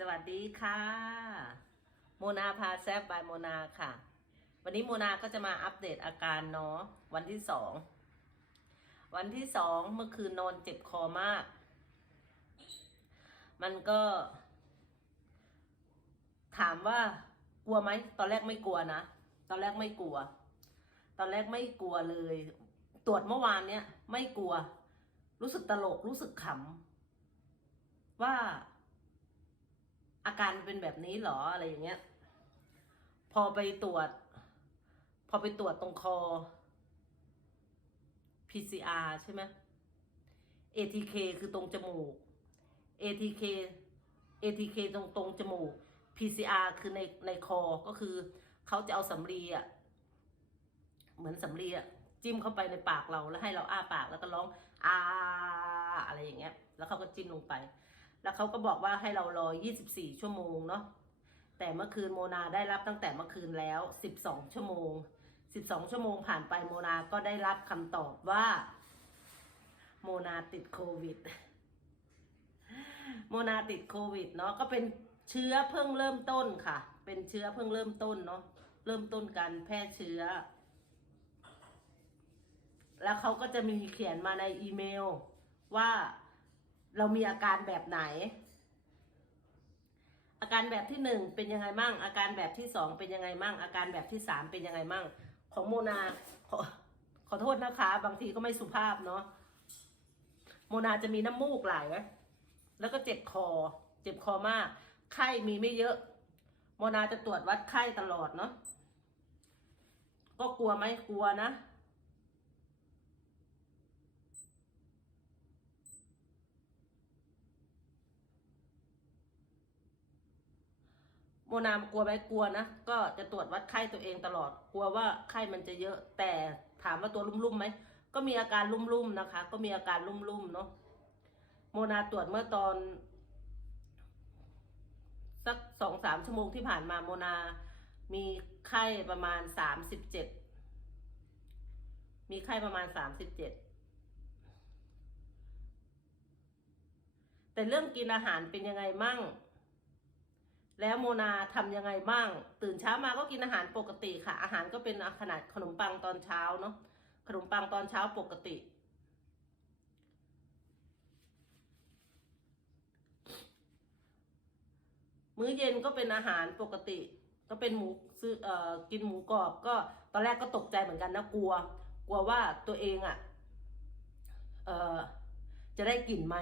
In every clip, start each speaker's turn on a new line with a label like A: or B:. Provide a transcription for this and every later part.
A: สวัสดีค่ะ โมนาพาแซบบายโมนาค่ะ วันนี้โมนาก็จะมาอัปเดตอาการเนาะวันที่สองวันที่สองเมื่อคืนนอนเจ็บคอมาก มันก็ ถามว่ากลัวไหมตอนแรกไม่กลัวนะตอนแรกไม่กลัว ตอนแรกไม่กลัวเลย ตรวจเมื่อวานเนี้ยไม่กลัว รู้สึกตลกรู้สึกขำว่า อาการเป็นแบบนี้เหรออะไรอย่างเงี้ย พอไปตรวจ พอไปตรวจตรงคอ PCR ใช่ไหม ATK คือตรงจมูก ATK ATK ตรงตรงจมูก PCR คือในในคอ ก็คือเขาจะเอาสำลีอะเหมือนสำลีอะจิ้มเข้าไปในปากเราแล้วให้เราอ้าปากแล้วก็ร้องอาอะไรอย่างเงี้ย แล้วเขาก็จิ้มลงไป แล้วเขาก็บอกว่าให้เรารอ 24 ชั่วโมงเนาะแต่เมื่อคืนโมนาได้รับตั้งแต่เมื่อคืนแล้ว 12 ชั่วโมง 12 ชั่วโมงผ่านไปโมนาก็ได้รับคำตอบว่า โมนาติดโควิด โมนาติดโควิดเนาะก็เป็นเชื้อเพิ่งเริ่มต้นค่ะ เป็นเชื้อเพิ่งเริ่มต้นเนาะเริ่มต้นการแพร่เชื้อ แล้วเขาก็จะมีเขียนมาในอีเมลว่า เรามีอาการแบบไหน อาการแบบที่หนึ่งเป็นยังไงมั่ง อาการแบบที่สองเป็นยังไงมั่ง อาการแบบที่สามเป็นยังไงมั่ง ของโมนาขอขอโทษนะคะ บางทีก็ไม่สุภาพเนาะโมนาจะมีน้ำมูกไหลแล้วก็เจ็บคอ เจ็บคอมาก ไข้มีไม่เยอะ โมนาจะตรวจวัดไข้ตลอดเนาะก็กลัวไหมกลัวนะ โม นามกลัวไหมกลัวนะ ก็จะตรวจวัดไข้ตัวเองตลอด กลัวว่าไข้มันจะเยอะ แต่ถามว่าตัวลุ่มๆไหม ก็มีอาการลุ่มๆนะคะ ก็มีอาการลุ่มๆเนาะ โมนาตรวจเมื่อตอน สักสองสามชั่วโมงที่ผ่านมาโมนา มีไข้ประมาณสามสิบเจ็ด มีไข้ประมาณสามสิบเจ็ด แต่เรื่องกินอาหารเป็นยังไงมั่ง แล้วโมนาทำยังไงบ้าง ตื่นเช้ามาก็กินอาหารปกติค่ะ อาหารก็เป็นขนาดขนมปังตอนเช้าเนาะขนมปังตอนเช้าปกติ มื้อเย็นก็เป็นอาหารปกติ ก็เป็นหมูซื้อเอ่อกินหมูกรอบก็ตอนแรกก็ตกใจเหมือนกันนะกลัว กลัวว่าตัวเองอะ่ะเอ่อจะได้กลิ่นไหม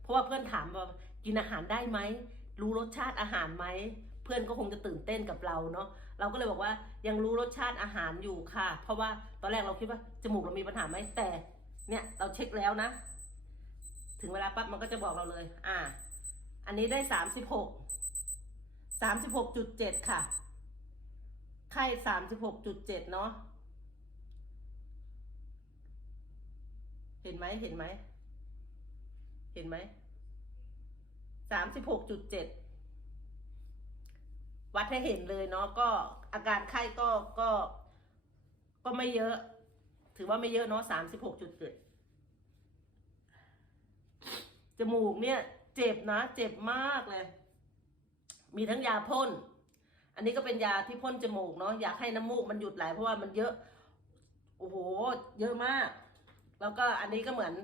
A: เพราะว่าเพื่อนถามว่ากินอาหารได้ไหม รู้รสชาติอาหารไหมเพื่อนก็คงจะตื่นเต้นกับเราเนาะเราก็เลยบอกว่ายังรู้รสชาติอาหารอยู่ค่ะ เพราะว่าตอนแรกเราคิดว่าจมูกเรามีปัญหาไหมแต่ เนี่ยเราเช็คแล้วนะ ถึงเวลาปั๊บมันก็จะบอกเราเลย อ่า อันนี้ได้สามสิบหกสามสิบหกจุดเจ็ดค่ะไข้สามสิบหกจุดเจ็ดเนาะเห็นไหมเห็นไหม เห็นไหม สามสิบหกจุดเจ็ดวัดให้เห็นเลยเนาะก็อาการไข้ก็ก็ ก็ไม่เยอะ ถือว่าไม่เยอะเนาะสามสิบหกจุดเจ็ดจมูกเนี่ย เจ็บนะ เจ็บมากเลย มีทั้งยาพ่น อันนี้ก็เป็นยาที่พ่นจมูกเนาะอยากให้น้ำมูกมันหยุดไหลเพราะว่ามันเยอะโอ้โห เยอะมาก แล้วก็อันนี้ก็เหมือน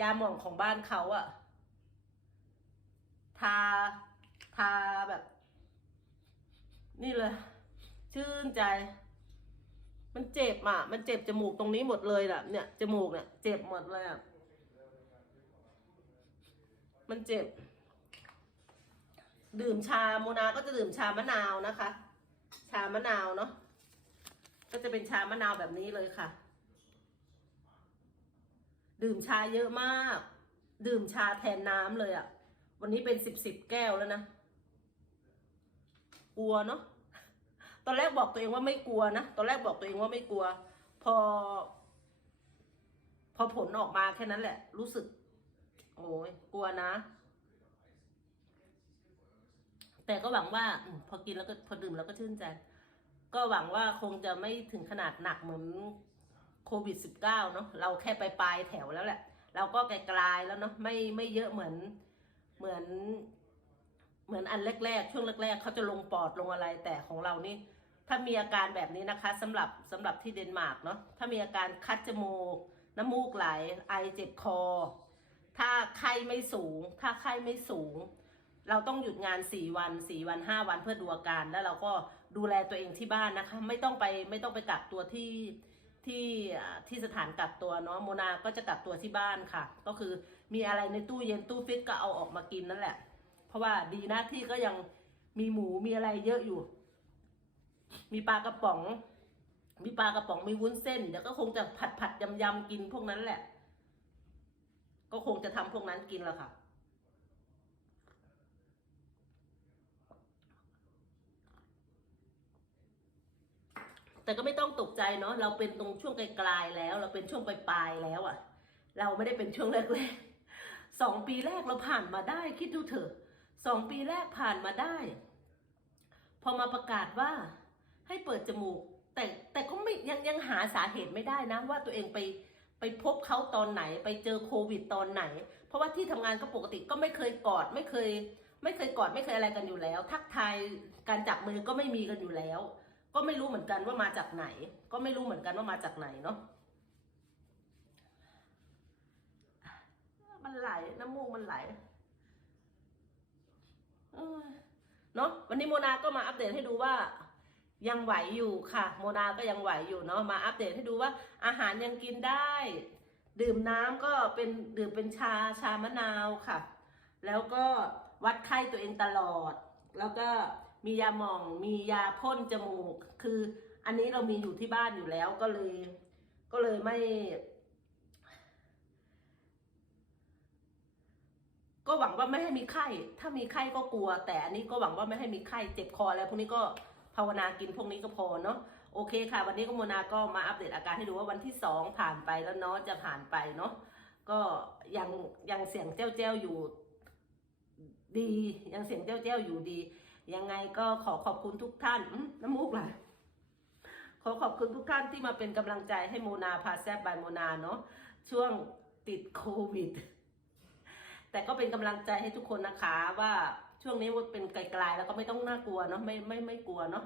A: ยาหม่องของบ้านเขาอะ ทา ทาแบบ นี่เลย ชื่นใจ มันเจ็บอะ มันเจ็บจมูกตรงนี้หมดเลยน่ะเนี่ย จมูกเนี่ย เจ็บหมดเลยอะ มันเจ็บ ดื่มชาโมนา ก็จะดื่มชามะนาวนะคะ ชามะนาวเนาะ ก็จะเป็นชามะนาวแบบนี้เลยค่ะ ดื่มชาเยอะมาก ดื่มชาแทนน้ำเลยอะ่ะ วันนี้เป็นสิบสิบแก้วแล้วนะกลัวเนาะตอนแรกบอกตัวเองว่าไม่กลัวนะตอนแรกบอกตัวเองว่าไม่กลัว พอ พอผลออกมาแค่นั้นแหละ รู้สึก โอ้ยกลัวนะ แต่ก็หวังว่าอพอกินแล้วก็พอดื่มแล้วก็ชื่นใจ ก็หวังว่าคงจะไม่ถึงขนาดหนักเหมือนโควิด -19 เนาะเราแค่ไปปลายแถวแล้วแหละ เราก็ไกลๆแล้วเนาะไม่ไม่เยอะเหมือน เหมือน เหมือนอันแรกๆ ช่วงแรกๆเขาจะลงปอดลงอะไร แต่ของเรานี่ ถ้ามีอาการแบบนี้นะคะสำหรับสำหรับที่เดนมาร์กเนาะถ้ามีอาการคัดจมูกน้ำมูกไหลไอเจ็บคอ ถ้าไข้ไม่สูง ถ้าไข้ไม่สูง เราต้องหยุดงาน4วัน4วัน5วันเพื่อดูอาการ แล้วเราก็ดูแลตัวเองที่บ้านนะคะ ไม่ต้องไปไม่ต้องไปกักตัวที่ที่ที่สถานกักตัวเนาะโมนาก็จะกักตัวที่บ้านค่ะ ก็คือ มีอะไรในตู้เย็นตู้ฟิตก็เอาออกมากินนั่นแหละ เพราะว่าดีนะที่ก็ยังมีหมูมีอะไรเยอะอยู่ มีปลากระป๋อง มีปลากระป๋องมีวุ้นเส้นเดี๋ยวก็คงจะผัดผัดยำยำกินพวกนั้นแหละ ก็คงจะทำพวกนั้นกินแล้วค่ะแต่ก็ไม่ต้องตกใจเนาะเราเป็นตรงช่วงไกลๆแล้ว เราเป็นช่วงปลายๆแล้วอะ่ะ เราไม่ได้เป็นช่วงแรกๆ สองปีแรกเราผ่านมาได้ คิดดูเถอะสองปีแรกผ่านมาได้ พอมาประกาศว่าให้เปิดจมูก แต่แต่ก็ไม่ยังยังหาสาเหตุไม่ได้นะ ว่าตัวเองไปไปพบเขาตอนไหน ไปเจอโควิดตอนไหน เพราะว่าที่ทำงานก็ปกติก็ไม่เคยกอดไม่เคย ไม่เคยกอดไม่เคยอะไรกันอยู่แล้ว ทักทายการจับมือก็ไม่มีกันอยู่แล้ว ก็ไม่รู้เหมือนกันว่ามาจากไหน ก็ไม่รู้เหมือนกันว่ามาจากไหนเนาะ มันไหล น้ำมูกมันไหลเนาะวันนี้โมนาก็มาอัปเดตให้ดูว่า ยังไหวอยู่ค่ะ โมนาก็ยังไหวอยู่เนาะมาอัปเดตให้ดูว่า อาหารยังกินได้ ดื่มน้ำก็เป็นดื่มเป็นชาชามะนาวค่ะ แล้วก็วัดไข้ตัวเองตลอด แล้วก็มียาหม่องมียาพ่นจมูก คืออันนี้เรามีอยู่ที่บ้านอยู่แล้วก็เลย ก็เลยไม่ ก็หวังว่าไม่ให้มีไข้ ถ้ามีไข้ก็กลัว แต่อันนี้ก็หวังว่าไม่ให้มีไข้เจ็บคอแล้วพวกนี้ก็ภาวนากินพวกนี้ก็พอเนาะโอเคค่ะ วันนี้ก็โมนาก็มาอัปเดตอาการให้ดูว่าวันที่สองผ่านไปแล้วเนาะจะผ่านไปเนาะก็ยังยังเสียงเจ้าเจ้าอยู่ดี ยังเสียงเจ้าเจ้าอยู่ดี ยังไงก็ขอขอบคุณทุกท่านน้ำมูกไหลขอขอบคุณทุกท่านที่มาเป็นกำลังใจให้โมนาพาแซบบายโมนาเนาะช่วงติดโควิด แต่ก็เป็นกำลังใจให้ทุกคนนะคะว่าช่วงนี้เป็นไกลๆแล้วก็ไม่ต้องน่ากลัวเนาะไม่ไม่ไม่กลัวเนาะ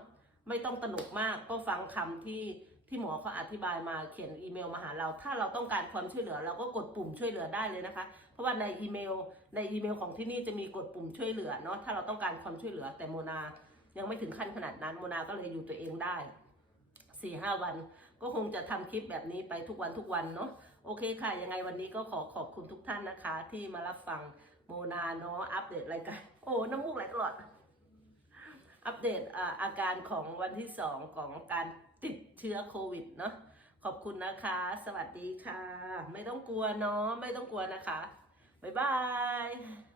A: ไม่ต้องตระหนกมากก็ฟังคำที่ที่หมอเขาอธิบายมาเขียนอีเมลมาหาเรา ถ้าเราต้องการความช่วยเหลือ เราก็กดปุ่มช่วยเหลือได้เลยนะคะ เพราะว่าในอีเมล ในอีเมลของที่นี่จะมีกดปุ่มช่วยเหลือเนาะถ้าเราต้องการความช่วยเหลือแต่โมนา ยังไม่ถึงขั้นขนาดนั้นโมนาก็เลยอยู่ตัวเองได้สี่ห้าวัน ก็คงจะทำคลิปแบบนี้ไปทุกวันทุกวันเนาะ โอเคค่ะ ยังไงวันนี้ก็ขอขอบคุณทุกท่านนะคะ ที่มารับฟังโมนาเนาะอัปเดตรายการโอ้น้ำมูกไหลตลอดอัปเดตอาการของวันที่สองของการติดเชื้อโควิดเนาะขอบคุณนะคะ สวัสดีค่ะ ไม่ต้องกลัวเนาะไม่ต้องกลัวนะคะ บ๊ายบาย